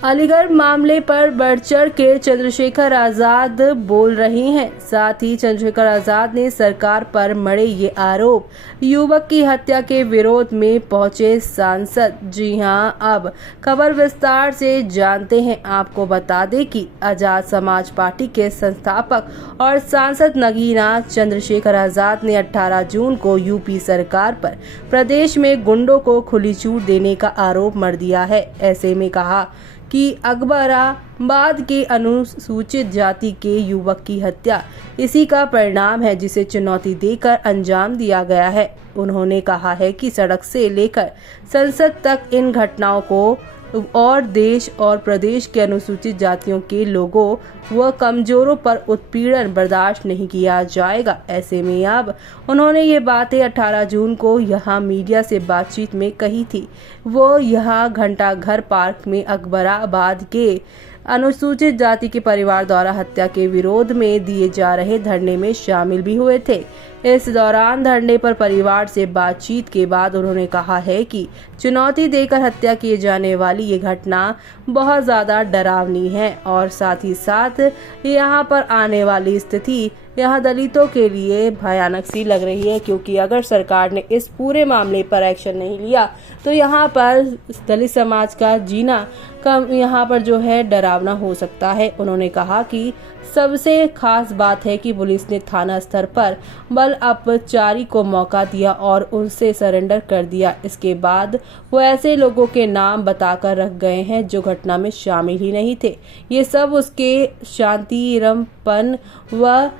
अलीगढ़ मामले पर बढ़-चढ़ के चंद्रशेखर आजाद बोल रहे हैं। साथ ही चंद्रशेखर आजाद ने सरकार पर मढ़े ये आरोप। युवक की हत्या के विरोध में पहुंचे सांसद। जी हां, अब खबर विस्तार से जानते हैं। आपको बता दें कि आजाद समाज पार्टी के संस्थापक और सांसद नगीना चंद्रशेखर आजाद ने 18 जून को यूपी सरकार पर प्रदेश में गुंडों को खुली छूट देने का आरोप मढ़ दिया है। ऐसे में कहा कि अकबराबाद के अनुसूचित जाति के युवक की हत्या इसी का परिणाम है, जिसे चुनौती देकर अंजाम दिया गया है। उन्होंने कहा है कि सड़क से लेकर संसद तक इन घटनाओं को और देश और प्रदेश के अनुसूचित जातियों के लोगों व कमजोरों पर उत्पीड़न बर्दाश्त नहीं किया जाएगा। ऐसे में अब उन्होंने ये बातें 18 जून को यहां मीडिया से बातचीत में कही थी। वो यहां घंटाघर पार्क में अकबराबाद के अनुसूचित जाति के परिवार द्वारा हत्या के विरोध में दिए जा रहे धरने में शामिल भी हुए थे। इस दौरान धरने पर परिवार से बातचीत के बाद उन्होंने कहा है कि चुनौती देकर हत्या किए जाने वाली ये घटना बहुत ज़्यादा डरावनी है और साथ ही साथ यहाँ पर आने वाली स्थिति यहाँ दलितों के लिए भयानक सी लग रही है, क्योंकि अगर सरकार ने इस पूरे मामले पर एक्शन नहीं लिया तो यहाँ पर दलित समाज का जीना कम यहाँ पर जो है डरावना हो सकता है। उन्होंने कहा कि सबसे खास बात है कि पुलिस ने थाना स्तर पर बल अपचारी को मौका दिया और उनसे सरेंडर कर दिया। इसके बाद वो ऐसे लोगों के नाम बताकर रख गए हैं जो घटना में शामिल ही नहीं थे। ये सब उसके शांतिरमपन व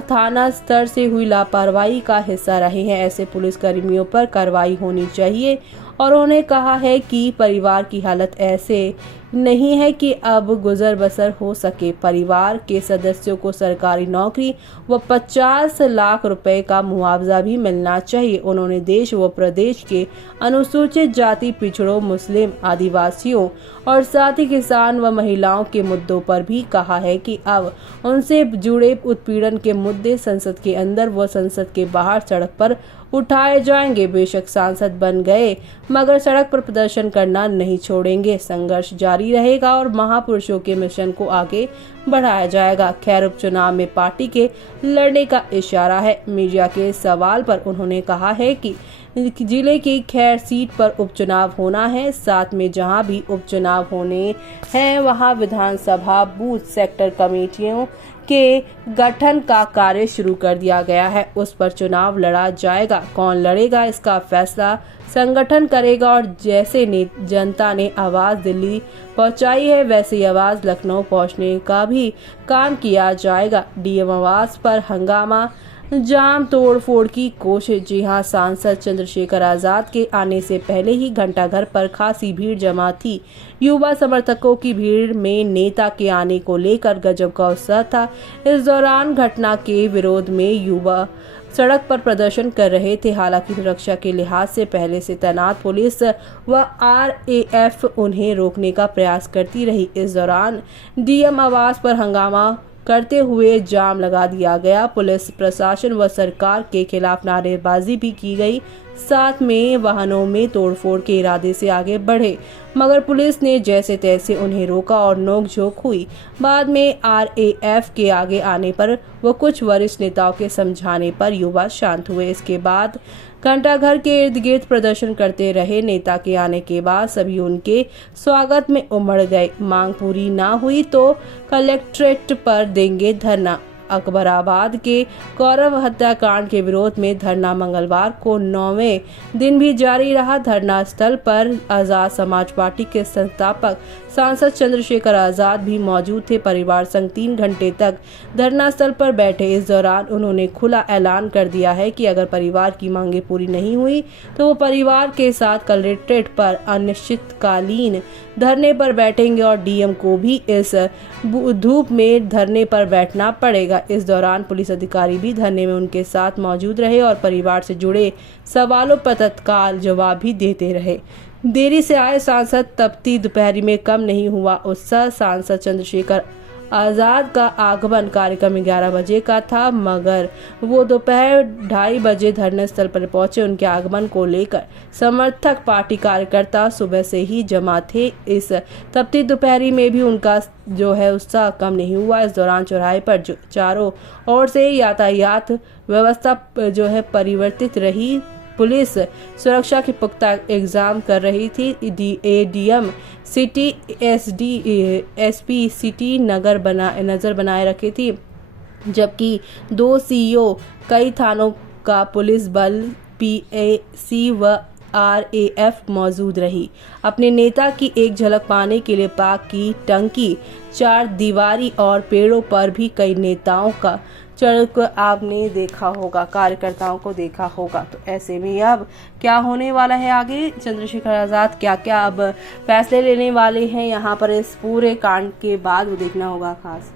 थाना स्तर से हुई लापरवाही का हिस्सा रहे हैं। ऐसे पुलिसकर्मियों पर कार्रवाई होनी चाहिए। और उन्होंने कहा है कि परिवार की हालत ऐसे नहीं है कि अब गुजर बसर हो सके। परिवार के सदस्यों को सरकारी नौकरी व 50 लाख रुपए का मुआवजा भी मिलना चाहिए। उन्होंने देश व प्रदेश के अनुसूचित जाति, पिछड़ों, मुस्लिम, आदिवासियों और साथ ही किसान व महिलाओं के मुद्दों पर भी कहा है कि अब उनसे जुड़े उत्पीड़न के मुद्दे संसद के अंदर व संसद के बाहर सड़क पर उठाए जाएंगे। बेशक सांसद बन गए मगर सड़क पर प्रदर्शन करना नहीं छोड़ेंगे। संघर्ष जारी रहेगा और महापुरुषों के मिशन को आगे बढ़ाया जाएगा। खैर, उपचुनाव में पार्टी के लड़ने का इशारा है। मीडिया के सवाल पर उन्होंने कहा है कि जिले की खैर सीट पर उपचुनाव होना है। साथ में जहां भी उपचुनाव होने हैं वहां विधानसभा बूथ सेक्टर कमेटियों के गठन का कार्य शुरू कर दिया गया है। उस पर चुनाव लड़ा जाएगा। कौन लड़ेगा इसका फैसला संगठन करेगा और जैसे जनता ने आवाज दिल्ली पहुंचाई है वैसे ही आवाज लखनऊ पहुंचने का भी काम किया जाएगा। डीएम आवास पर हंगामा, जाम तोड़फोड़ की कोशिश। जी हां, सांसद चंद्रशेखर आजाद के आने से पहले ही घंटाघर पर खासी भीड़ जमा थी। युवा समर्थकों की भीड़ में नेता के आने को लेकर गजब का उत्साह था। इस दौरान घटना के विरोध में युवा सड़क पर प्रदर्शन कर रहे थे। हालांकि सुरक्षा के लिहाज से पहले से तैनात पुलिस व आरएएफ उन्हें रोकने का प्रयास करती रही। इस दौरान डीएम आवास पर हंगामा करते हुए जाम लगा दिया गया। पुलिस प्रशासन व सरकार के खिलाफ नारेबाजी भी की गई। साथ में वाहनों में तोड़फोड़ के इरादे से आगे बढ़े मगर पुलिस ने जैसे तैसे उन्हें रोका और नोकझोंक हुई। बाद में आरएएफ के आगे आने पर व कुछ वरिष्ठ नेताओं के समझाने पर युवा शांत हुए। इसके बाद घंटाघर के इर्द गिर्द प्रदर्शन करते रहे। नेता के आने के बाद सभी उनके स्वागत में उमड़ गए। मांग पूरी ना हुई तो कलेक्ट्रेट पर देंगे धरना। अकबराबाद के गौरव हत्याकांड के विरोध में धरना मंगलवार को 9वें दिन भी जारी रहा। धरना स्थल पर आजाद समाज पार्टी के संस्थापक सांसद चंद्रशेखर आजाद भी मौजूद थे। परिवार संग 3 घंटे तक धरना स्थल पर बैठे। इस दौरान उन्होंने खुला ऐलान कर दिया है कि अगर परिवार की मांगे पूरी नहीं हुई तो वो परिवार के साथ कलेक्ट्रेट पर अनिश्चितकालीन धरने पर बैठेंगे और डीएम को भी इस धूप में धरने पर बैठना पड़ेगा। इस दौरान पुलिस अधिकारी भी धरने में उनके साथ मौजूद रहे और परिवार से जुड़े सवालों पर तत्काल जवाब भी देते रहे। देरी से आए सांसद, तपती दोपहरी में कम नहीं हुआ उत्साह। सांसद चंद्रशेखर आज़ाद का आगमन कार्यक्रम 11 बजे का था, मगर वो दोपहर 2:30 बजे धरना स्थल पर पहुंचे। उनके आगमन को लेकर समर्थक पार्टी कार्यकर्ता सुबह से ही जमा थे। इस तपती दोपहरी में भी उनका जो है उत्साह कम नहीं हुआ। इस दौरान चौराहे पर जो चारों ओर से यातायात व्यवस्था जो है परिवर्तित रही। पुलिस सुरक्षा के पुख्ता इंतजाम कर रही थी। एडीएम सिटी, एसपी सिटी नजर बनाए रखी थी, जबकि 2 सीओ, कई थानों का पुलिस बल, पीएसी व आरएएफ मौजूद रही। अपने नेता की एक झलक पाने के लिए पाक की टंकी, 4 दीवारी और पेड़ों पर भी कई नेताओं का चढ़ आपने देखा होगा, कार्यकर्ताओं को देखा होगा। तो ऐसे में अब क्या होने वाला है आगे, चंद्रशेखर आज़ाद क्या क्या अब फैसले लेने वाले हैं यहाँ पर इस पूरे कांड के बाद, वो देखना होगा खास।